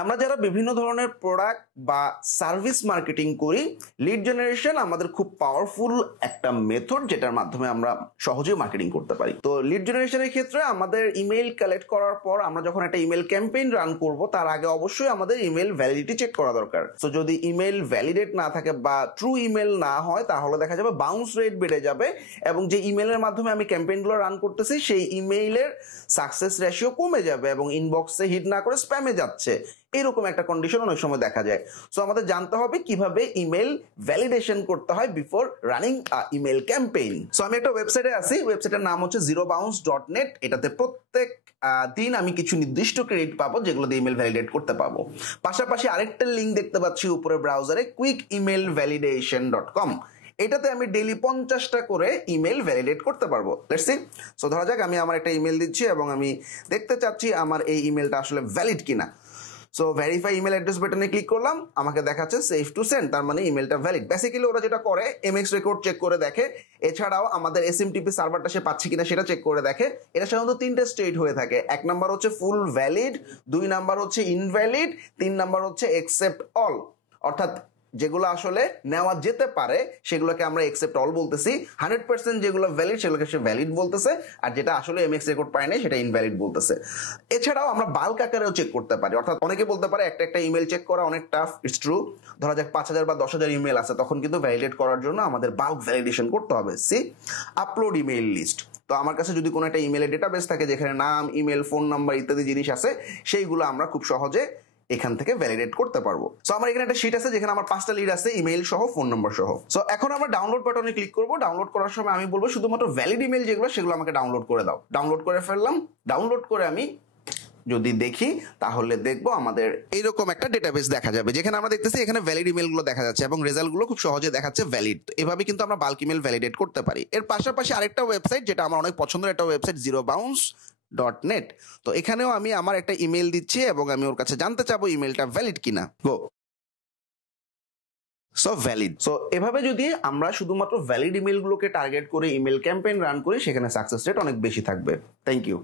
আমরা যারা বিভিন্ন ধরনের প্রোডাক্ট বা সার্ভিস মার্কেটিং করি, লিড জেনারেশন আমাদের খুব পাওয়ারফুল একটা মেথড যেটার মাধ্যমে আমরা সহজেই মার্কেটিং করতে পারি। তো লিড জেনারেশনের ক্ষেত্রে আমাদের ইমেইল কালেক্ট করার পর আমরা যখন একটা ইমেইল ক্যাম্পেইন রান করব তার আগে অবশ্যই আমাদের ইমেইল ভ্যালিডিটি চেক করা দরকার। তো যদি ইমেইল ভ্যালিডেট না থাকে বা ট্রু ইমেইল না হয় তাহলে দেখা যাবে বাউন্স রেট বেড়ে যাবে এবং যে ইমেইলের মাধ্যমে আমি ক্যাম্পেইনগুলো রান করতেছি সেই ইমেইলের সাকসেস রেশিও কমে যাবে এবং ইনবক্সে হিট না করে স্প্যামে যাচ্ছে, এরকম একটা কন্ডিশন অনেক সময় দেখা যায়। সো আমাদের জানতে হবে কিভাবে ইমেল ভ্যালিডেশন করতে হয় before running email campaign. So আমি একটা ওয়েবসাইটে আছি, ওয়েবসাইটের নাম হচ্ছে zerobounce.net। এটাতে প্রত্যেক দিন আমি কিছু নির্দিষ্ট ক্রেডিট পাবো যেগুলো দিয়ে ইমেল ভ্যালিডেট করতে পাবো। পাশাপাশি আরেকটা লিঙ্ক দেখতে পাচ্ছি উপরে ব্রাউজারে, quickemailvalidation.com। এটাতে আমি ডেইলি 50টা করে ইমেল ভ্যালিডেট করতে পারবো। Let's see. সো ধরা যাক আমি আমার একটা ইমেল দিচ্ছি এবং আমি দেখতে চাচ্ছি আমার এই ইমেলটা আসলে ভ্যালিড কিনা। সো ভেরিফাই ইমেল অ্যাড্রেস বাটনে ক্লিক করলাম, আমাকে দেখাচ্ছে সেফ টু সেন্ড, তার মানে ইমেলটা ভ্যালিড। বেসিক্যালি ওরা যেটা করে এমএক্স রেকর্ড চেক করে দেখে, এছাড়াও আমাদের এসএমটিপি সার্ভারটা সে পাচ্ছে কিনা সেটা চেক করে দেখে। এটা সাধারণত 3টে স্টেট হয়ে থাকে। 1 নাম্বার হচ্ছে ফুল ভ্যালিড, 2 নাম্বার হচ্ছে ইনভ্যালিড, 3 নাম্বার হচ্ছে এক্সেপ্ট অল। অর্থাৎ যেগুলো আসলে নেওয়া যেতে পারে সেগুলোকে আমরা এক্সেপ্ট অল বলতেছি, 100% যেগুলো ভ্যালিড সেগুলোকে সে ভ্যালিড বলতেছে, আর যেটা আসলে এমএক্স রেকর্ড পায় নাই সেটা ইনভ্যালিড বলতেছে। এছাড়াও আমরা বাল্ক আকারেও চেক করতে পারি। অর্থাৎ অনেকে বলতে পারে একটা ইমেল চেক করা অনেক টাফ। It's true. ধরা যাক 5000 বা 10,000 ইমেল আছে, তখন কিন্তু ভ্যালিডেট করার জন্য আমাদের বাল্ক ভ্যালিডেশন করতে হবে। See upload email list. তো আমার কাছে যদি কোনো একটা ইমেলের ডেটাবেস থাকে যেখানে নাম, ইমেল, ফোন নাম্বার ইত্যাদি জিনিস আছে, সেইগুলো আমরা খুব সহজে এখান থেকে ভ্যালিডেট করতে পারবো। সো আমার এখানে একটা শিট আছে যেখানে আমার 5টা লিড আছে, ইমেইল সহ, ফোন নাম্বার সহ। সো এখন আমরা ডাউনলোড বাটনে ক্লিক করব। ডাউনলোড করার সময় আমি বলবো শুধুমাত্র ভ্যালিড ইমেইল যেগুলো সেগুলো আমাকে ডাউনলোড করে দাও। ডাউনলোড করে ফেললাম। ডাউনলোড করে আমি যদি দেখি তাহলে দেখবো আমাদের এইরকম একটা ডেটাবেস দেখা যাবে যেখানে আমরা দেখতেছি এখানে ভ্যালিড ইমেলগুলো দেখা যাচ্ছে এবং রেজাল্টগুলো খুব সহজে দেখাচ্ছে ভ্যালিড। এভাবে কিন্তু আমরা বাল্ক ইমেল ভ্যালিডেট করতে পারি। এর পাশাপাশি আরেকটা ওয়েবসাইট যেটা আমার অনেক পছন্দের একটা ওয়েবসাইট, zerobounce.net। তো এখানেও আমি আমার একটা ইমেল দিচ্ছি এবং আমি ওর কাছে জানতে চাবো ইমেলটা ভ্যালিড কিনা। গো। So valid. সো এভাবে যদি আমরা শুধুমাত্র ভ্যালিড ইমেলগুলোকে টার্গেট করে ইমেল ক্যাম্পেইন রান করি সেখানে সাকসেস রেট অনেক বেশি থাকবে। Thank you.